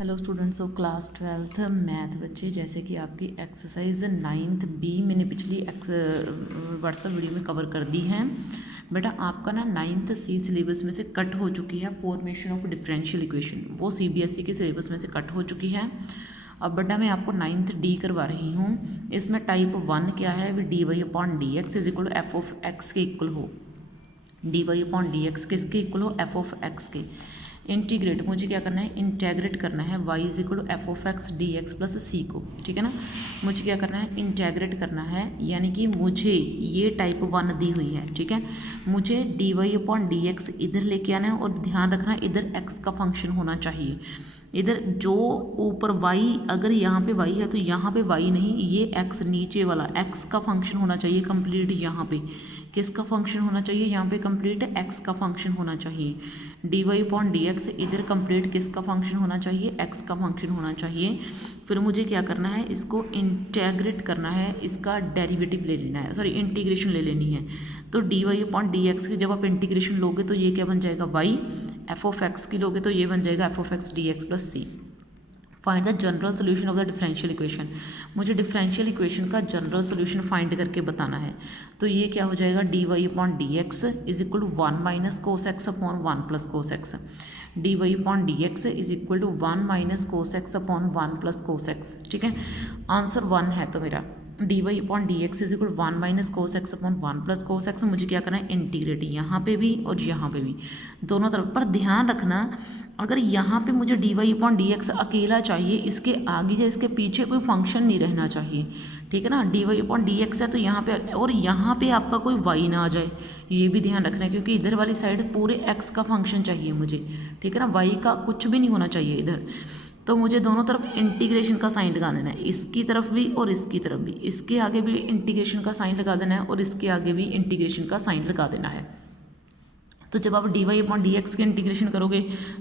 Hello students of class 12th math बच्चे, जैसे कि आपकी एक्सरसाइज 9th बी मैंने पिछली व्हाट्सएप वीडियो में कवर कर दी है। बेटा आपका ना 9th सी सिलेबस में से कट हो चुकी है फॉर्मेशन ऑफ डिफरेंशियल इक्वेशन, वो सीबीएसई के सिलेबस में से कट हो चुकी है। अब बेटा मैं आपको 9th डी करवा रही हूँ। इसमें टाइप 1 क्या है, D Y upon D x is equal F of X के इक्वल हो। D Y upon D X किसके इक्वल हो, एफ ऑफ एक्स के। इंटीग्रेट मुझे क्या करना है, इंटेग्रेट करना है Y is equal to F of x D x plus C को, ठीक है ना। मुझे क्या करना है, इंटेग्रेट करना है, यानी कि मुझे ये टाइप 1 दी हुई है, ठीक है। मुझे D Y upon D x इधर लेके आना है और ध्यान रखना है इधर एक्स का फंक्शन होना चाहिए। इधर जो ऊपर y, अगर यहाँ पे y है तो यहाँ पे y नहीं, ये x नीचे वाला x का फंक्शन होना चाहिए कंप्लीट। यहाँ पे किसका फंक्शन होना चाहिए, यहाँ पे कंप्लीट x का फंक्शन होना चाहिए। D Y upon D x इधर कंप्लीट किसका फंक्शन होना चाहिए, x का फंक्शन होना चाहिए। फिर मुझे क्या करना है, इसको इंटेग्रेट करना है, इसका डेरिवेटिव ले लेना है, सॉरी इंटीग्रेशन ले लेनी है। तो D Y upon D x की जब आप इंटीग्रेशन लोगे तो ये क्या बन जाएगा y, एफ ऑफ एक्स की लोगे तो ये बन जाएगा f of x D x plus c. Find the general solution of the differential equation. मुझे डिफरेंशियल इक्वेशन का जनरल सोल्यूशन फाइंड करके बताना है। तो ये क्या हो जाएगा, d Y upon D x is equal to 1 minus cos x upon 1 plus cos x. D Y upon D x is equal to 1 minus cos x upon 1 plus cos x, ठीक है। आंसर 1 है तो मेरा d Y upon D x is equal 1 minus cos x upon 1 plus cos x. मुझे क्या करना है, integrate यहाँ पे भी और यहाँ पे भी, दोनों तरफ। पर ध्यान रखना, अगर यहाँ पे मुझे D Y upon D x अकेला चाहिए, इसके आगे या इसके पीछे कोई फंक्शन नहीं रहना चाहिए, ठीक है ना। D Y upon D x है तो यहाँ पे, और यहाँ पे आपका कोई वाई ना आ जाए, ये भी ध्यान रखना है, क्योंकि इधर वाली साइड पूरे एक्स का फंक्शन चाहिए मुझे, ठीक है ना। वाई का कुछ भी नहीं होना चाहिए इधर। तो मुझे दोनों तरफ इंटीग्रेशन का साइन लगा देना है, इसकी तरफ भी और इसकी तरफ भी। इसके आगे भी इंटीग्रेशन का साइन लगा देना है और इसके आगे भी इंटीग्रेशन का साइन लगा देना है। तो जब आप d Y upon D x की इंटीग्रेशन करोगे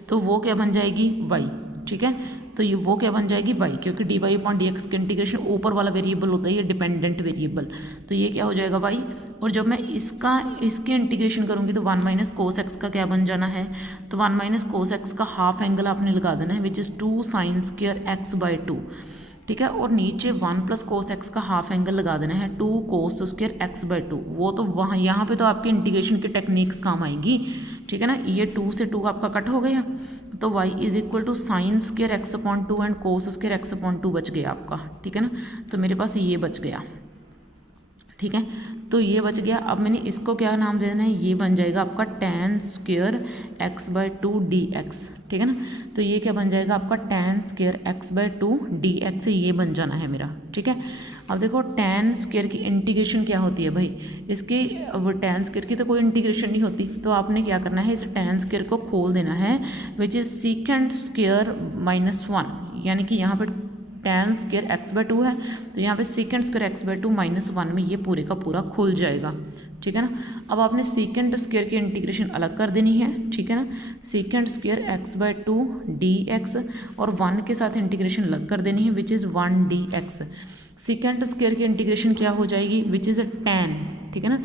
तो वो क्या बन जाएगी, वाई, ठीक है। तो ये वो क्या बन जाएगी, वाई, क्योंकि d Y upon D x की इंटीग्रेशन ऊपर वाला वेरिएबल होता है, ये डिपेंडेंट वेरिएबल। तो ये क्या हो जाएगा, वाई। और जब मैं इसकी इंटीग्रेशन करूँगी तो 1 माइनस कोस एक्स का क्या बन जाना है, तो 1 माइनस कोस एक्स का हाफ एंगल आपने लगा देना है, which is 2 sign square x by 2, ठीक है। और नीचे 1 प्लस कोस एक्स का हाफ एंगल लगा देना है 2 कोस स्क्वायर एक्स बाई 2। वो तो वहाँ यहाँ पे तो आपकी इंटीग्रेशन की टेक्निक्स काम आएगी, ठीक है ना। ये 2 से 2 आपका कट हो गया, तो y is equal to sine square x upon 2 and cos square x upon 2 बच गया आपका, ठीक है ना। तो मेरे पास ये बच गया, ठीक है। तो ये बच गया। अब मैंने इसको क्या नाम दे देना है, ये बन जाएगा आपका tan square x by 2 D X, ठीक है ना। तो ये क्या बन जाएगा आपका tan square x by 2 D x, ये बन जाना है मेरा, ठीक है। अब देखो tan स्क्वायर की इंटीग्रेशन क्या होती है भाई, इसकी tan स्क्वायर की तो कोई इंटीग्रेशन नहीं होती। तो आपने क्या करना है, इस tan स्क्वायर को खोल देना है, which is secant square minus 1, यानी कि यहाँ पर tan स्क्वायर एक्स बाई 2 है तो यहाँ पे secant square x by 2 minus 1 में ये पूरे का पूरा खुल जाएगा, ठीक है ना। अब आपने सीकेंड स्क्वायर की इंटीग्रेशन अलग कर देनी है, ठीक है ना। Secant square x by 2 D x और 1 के साथ इंटीग्रेशन अलग कर देनी है, which is 1 D x. Secant square की इंटीग्रेशन क्या हो जाएगी, विच इज़ tan, ठीक है ना,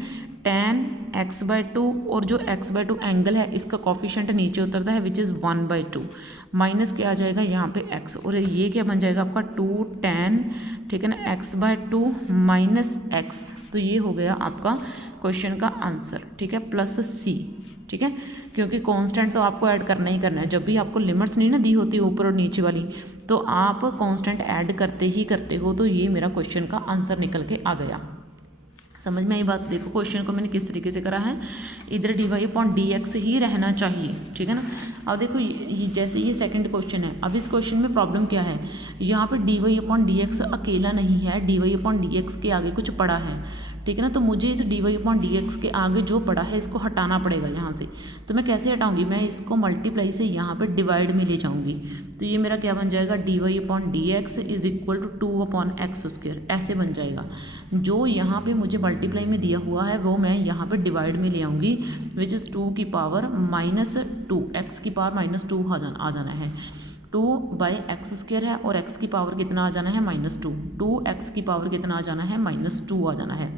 tan एक्स बाई 2, और जो एक्स बाई 2 एंगल है इसका कॉफिशेंट नीचे उतरता है, विच इज़ 1 बाई 2, माइनस क्या आ जाएगा यहाँ पे x, और ये क्या बन जाएगा आपका 2 tan, ठीक है ना, x बाई 2 माइनस x। तो ये हो गया आपका क्वेश्चन का आंसर, ठीक है, प्लस c, ठीक है। क्योंकि कांस्टेंट तो आपको ऐड करना ही करना है, जब भी आपको लिमिट्स नहीं ना दी होती ऊपर और नीचे वाली, तो आप कांस्टेंट ऐड करते ही करते हो। तो ये मेरा क्वेश्चन का आंसर निकल के आ गया। समझ में आई बात। देखो क्वेश्चन को मैंने किस तरीके से करा है, इधर D Y upon D X ही रहना चाहिए, ठीक है ना। अब देखो जैसे ये सेकंड क्वेश्चन है, अब इस क्वेश्चन में प्रॉब्लम क्या है, यहाँ पे D Y upon D x अकेला नहीं है, D Y upon D x के आगे कुछ पड़ा है, ठीक है ना। तो मुझे इस d Y upon D x के आगे जो पड़ा है इसको हटाना पड़ेगा यहाँ से। तो मैं कैसे हटाऊंगी, मैं इसको मल्टीप्लाई से यहाँ पे डिवाइड में ले जाऊंगी। तो ये मेरा क्या बन जाएगा, d Y upon D x is equal to 2 upon x square, ऐसे बन जाएगा। जो यहाँ पे मुझे मल्टीप्लाई में दिया हुआ है वो मैं यहाँ पे डिवाइड में ले आऊँगी, विच इज़ 2 की पावर माइनस 2, एक्स की पावर माइनस 2 आ जाना है। 2 बाई एक्स स्क्वायर है और एक्स की पावर कितना आ जाना है, -2। 2 एक्स की पावर कितना आ जाना है, -2 आ जाना है।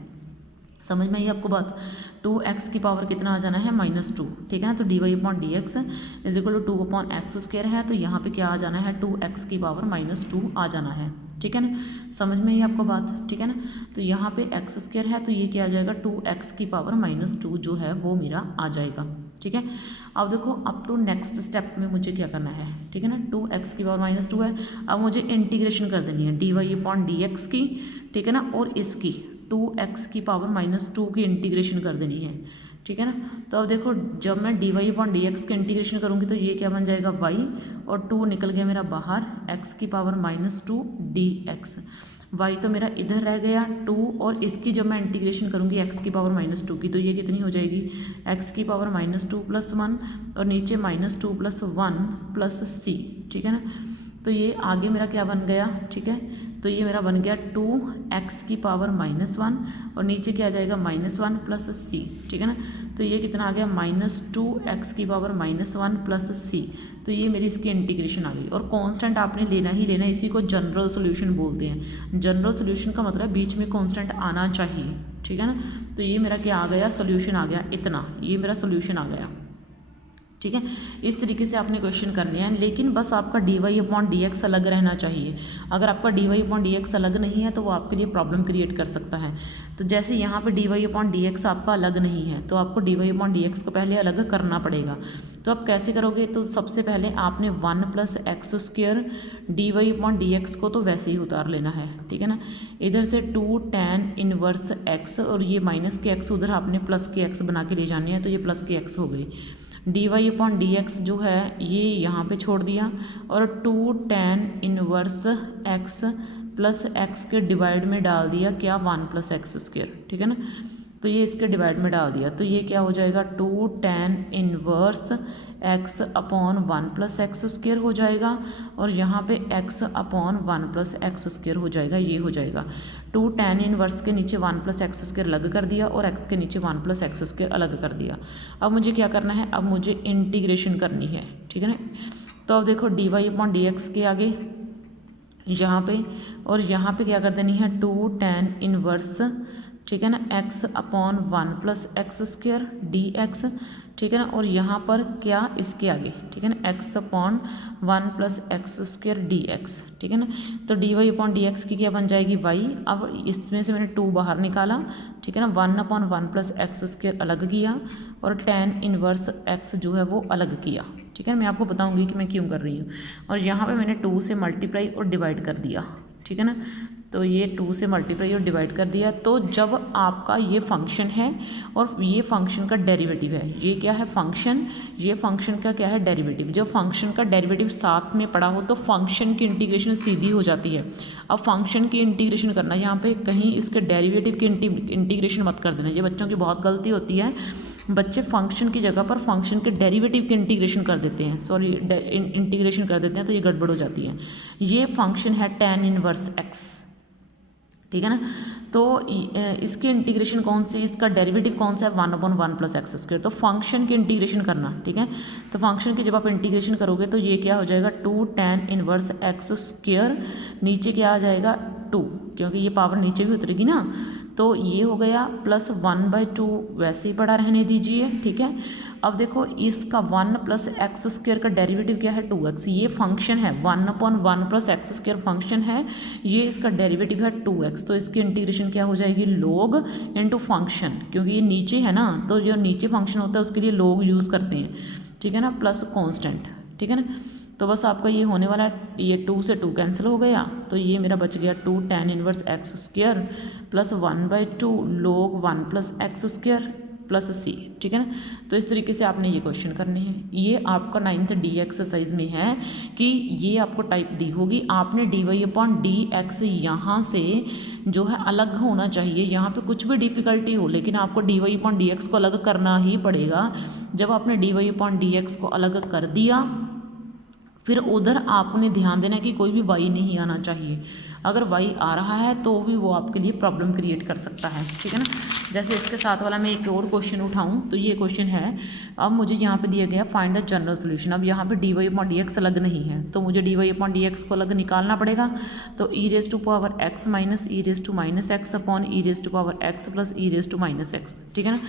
समझ में आई आपको बात। 2x की पावर कितना आ जाना है -2, ठीक है ना। तो dy/dx is equal to 2/x² है, तो यहाँ पे क्या आ जाना है 2x की पावर -2 आ जाना है, ठीक है ना। समझ में आई आपको बात, ठीक है ना। तो यहाँ पे x² है, तो ये क्या आ जाएगा 2x की पावर -2 जो है वो मेरा आ जाएगा, ठीक है। अब देखो अप टू नेक्स्ट स्टेप में मुझे क्या करना है, ठीक है ना। 2x की पावर -2 है, अब मुझे इंटीग्रेशन कर देनी है dy/dx की, ठीक है ना, और इसकी 2x की पावर -2 की इंटीग्रेशन कर देनी है, ठीक है ना। तो अब देखो जब मैं dy/dx की इंटीग्रेशन करूँगी तो ये क्या बन जाएगा y, और 2 निकल गया मेरा बाहर, x की पावर -2 dx, y तो मेरा इधर रह गया 2, और इसकी जब मैं इंटीग्रेशन करूँगी x की पावर -2 की तो ये कितनी हो जाएगी x की पावर -2 + 1, और नीचे -2 + 1 + c, ठीक है ना। तो ये आगे मेरा क्या बन गया, ठीक है। तो ये मेरा बन गया 2x की पावर -1, और नीचे क्या आ जाएगा -1 + c, ठीक है ना। तो ये कितना आ गया -2x की पावर -1 + c। तो ये मेरी इसकी इंटीग्रेशन आ गई, और कांस्टेंट आपने लेना ही लेना, इसी को जनरल सॉल्यूशन बोलते हैं। जनरल सॉल्यूशन का मतलब बीच में कांस्टेंट आना चाहिए, ठीक है ना। तो ये मेरा क्या आ गया सॉल्यूशन आ गया इतना, ये मेरा सॉल्यूशन आ गया, ठीक है। इस तरीके से आपने क्वेश्चन करने हैं, लेकिन बस आपका dy/dx अलग रहना चाहिए। अगर आपका dy/dx अलग नहीं है तो वो आपके लिए प्रॉब्लम क्रिएट कर सकता है। तो जैसे यहाँ पे dy/dx आपका अलग नहीं है, तो आपको dy/dx को पहले अलग करना पड़ेगा। तो आप कैसे करोगे, तो सबसे पहले आपने 1 + x² dy/dx को तो वैसे ही उतार लेना है, ठीक है ना। इधर से 2 tan इनवर्स x, और ये माइनस के x उधर आपने प्लस के x बना के ले जाने हैं, तो ये प्लस के x हो गई। dy/dx जो है ये यहाँ पे छोड़ दिया, और 2 tan inverse x plus x के डिवाइड में डाल दिया क्या 1 + x², ठीक है ना। तो ये इसके डिवाइड में डाल दिया, तो ये क्या हो जाएगा 2 tan inverse x upon 1 + x² हो जाएगा, और यहाँ पे x अपॉन 1 + x² हो जाएगा, ये हो जाएगा 2 tan इनवर्स के नीचे 1 + x² अलग कर दिया, और x के नीचे 1 + x² अलग कर दिया। अब मुझे क्या करना है, अब मुझे इंटीग्रेशन करनी है, ठीक है ना। तो अब देखो dy/dx के आगे यहाँ पे, और यहाँ पे क्या कर देनी है 2 tan इनवर्स, ठीक है ना, x अपॉन 1 + x² dx, ठीक है ना। और यहाँ पर क्या इसके आगे, ठीक है ना, x अपॉन 1 + x² dx, ठीक है ना। तो dy/dx की क्या बन जाएगी y। अब इसमें से मैंने 2 बाहर निकाला, ठीक है ना, 1 अपॉन 1 + x² अलग किया, और tan इनवर्स x जो है वो अलग किया, ठीक है। मैं आपको बताऊंगी कि मैं क्यों कर रही हूँ। और यहाँ पे मैंने 2 से मल्टीप्लाई और डिवाइड कर दिया, ठीक है ना। तो ये 2 से मल्टीप्लाई और डिवाइड कर दिया। तो जब आपका ये फंक्शन है और ये फंक्शन का डेरिवेटिव है, ये क्या है फंक्शन, ये फंक्शन का क्या है डेरिवेटिव। जब फंक्शन का डेरिवेटिव साथ में पड़ा हो तो फंक्शन की इंटीग्रेशन सीधी हो जाती है। अब फंक्शन की इंटीग्रेशन करना, यहाँ पे कहीं इसके डेरिवेटिव की इंटीग्रेशन मत कर देना, ये बच्चों की बहुत गलती होती है। बच्चे फंक्शन की जगह पर फंक्शन के डेरिवेटिव की इंटीग्रेशन कर देते हैं, सॉरी इंटीग्रेशन कर देते हैं, तो ये गड़बड़ हो जाती है। ये फंक्शन है tan इनवर्स x, ठीक है ना। तो इसकी इंटीग्रेशन कौन सी, इसका डेरिवेटिव कौन सा है 1 अपॉन 1 + x²। तो फंक्शन की इंटीग्रेशन करना, ठीक है। तो फंक्शन की जब आप इंटीग्रेशन करोगे तो ये क्या हो जाएगा 2 tan इनवर्स x², नीचे क्या आ जाएगा 2, क्योंकि ये पावर नीचे भी उतरेगी ना, तो ये हो गया प्लस 1/2 वैसे ही पड़ा रहने दीजिए, ठीक है। अब देखो इसका 1 + x² का डेरिवेटिव क्या है 2x, ये फंक्शन है 1 अपॉन 1 + x² फंक्शन है, ये इसका डेरिवेटिव है 2x। तो इसकी इंटीग्रेशन क्या हो जाएगी log इनटू फंक्शन, क्योंकि ये नीचे है ना, तो जो नीचे फंक्शन होता है उसके लिए log यूज़ करते हैं, ठीक है ना, प्लस कांस्टेंट, ठीक है ना। तो बस आपका ये होने वाला है, ये 2 से 2 कैंसिल हो गया, तो ये मेरा बच गया 2 tan inverse x² plus 1/2 log 1 + x² plus c, ठीक है ना। तो इस तरीके से आपने ये क्वेश्चन करने हैं। ये आपका 9th D एक्सरसाइज में है कि ये आपको टाइप दी होगी, आपने dy/dx यहाँ से जो है अलग होना चाहिए। यहाँ पे कुछ भी डिफ़िकल्टी हो लेकिन आपको dy/dx को अलग करना ही पड़ेगा। जब आपने dy/dx को अलग कर दिया फिर उधर आपने ध्यान देना है कि कोई भी वाई नहीं आना चाहिए। अगर वाई आ रहा है तो भी वो आपके लिए प्रॉब्लम क्रिएट कर सकता है, ठीक है ना। जैसे इसके साथ वाला मैं एक और क्वेश्चन उठाऊं तो ये क्वेश्चन है, अब मुझे यहाँ पे दिया गया फाइंड द जनरल सोल्यूशन। अब यहाँ पे D Y upon D X अलग नहीं है तो मुझे D Y upon D X को अलग निकालना पड़ेगा। तो E raise to power x minus E raise to minus x upon E raise to power X plus E raise to minus X, ठीक है ना।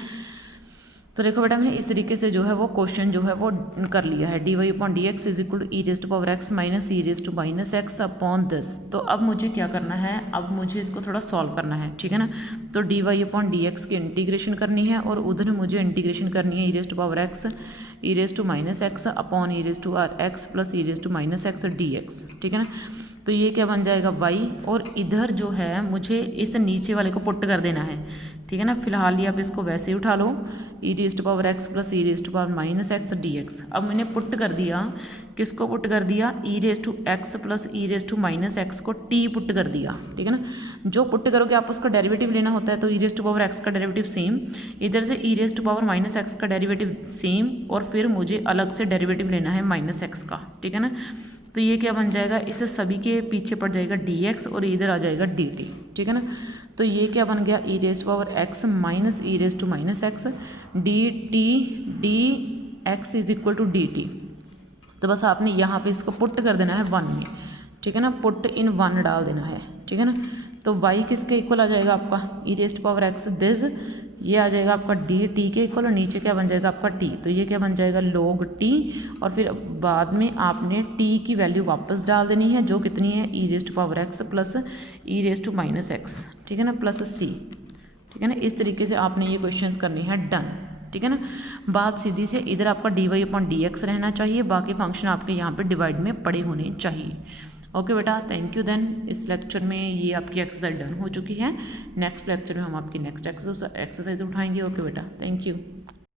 तो देखो बेटा मैंने इस तरीके से जो है वो क्वेश्चन जो है वो कर लिया है, D Y upon D x is equal to e raise to power x minus E raise to minus x upon this. तो अब मुझे क्या करना है, अब मुझे इसको थोड़ा सॉल्व करना है, ठीक है ना। तो D Y upon D x की इंटीग्रेशन करनी है और उधर मुझे इंटीग्रेशन करनी है E raise to power X E raise to minus x upon E raise to R X plus E raise to minus X D X, ठीक है ना। तो ये क्या बन जाएगा y, और इधर जो है मुझे इस नीचे वाले को पुट कर देना है, ठीक है ना। फिलहाल ये आप इसको वैसे ही उठा लो, E raise to power X plus E raise to power minus X D X. अब मैंने पुट कर दिया, किसको पुट कर दिया, E raise to X plus E raise to minus X को टी पुट कर दिया, ठीक है ना। जो पुट करोगे आप उसका डेरिवेटिव लेना होता है, तो E raise to power X का डेरिवेटिव सेम, इधर से E raise to power minus X का डेरिवेटिव सेम, और फिर मुझे अलग से डेरिवेटिव लेना है माइनस एक्स का, ठीक है ना। तो ये क्या बन जाएगा, इसे सभी के पीछे पड़ जाएगा dx और इधर आ जाएगा dt, ठीक है ना। तो ये क्या बन गया, E raise to power x minus E raise to minus X dt dx is equal to dt। तो बस आपने यहाँ पे इसको पुट कर देना है 1 में, ठीक है ना, पुट इन 1 डाल देना है, ठीक है ना। तो y किसके इक्वल आ जाएगा आपका, E raise to power x this, ये आ जाएगा आपका डी टी के इक्वल, और नीचे क्या बन जाएगा आपका टी। तो ये क्या बन जाएगा log टी, और फिर बाद में आपने टी की वैल्यू वापस डाल देनी है जो कितनी है, E raise to power X plus E raise to minus X, ठीक है ना, प्लस सी, ठीक है ना। इस तरीके से आपने ये क्वेश्चन करने हैं डन, ठीक है ना। बात सीधी से इधर आपका d Y upon D x रहना चाहिए, बाकी फंक्शन आपके यहाँ पे डिवाइड में पड़े होने चाहिए। ओके बेटा, थैंक यू। देन इस लेक्चर में ये आपकी एक्सरसाइज डन हो चुकी है। नेक्स्ट लेक्चर में हम आपकी नेक्स्ट एक्सरसाइज उठाएंगे। ओके बेटा, थैंक यू।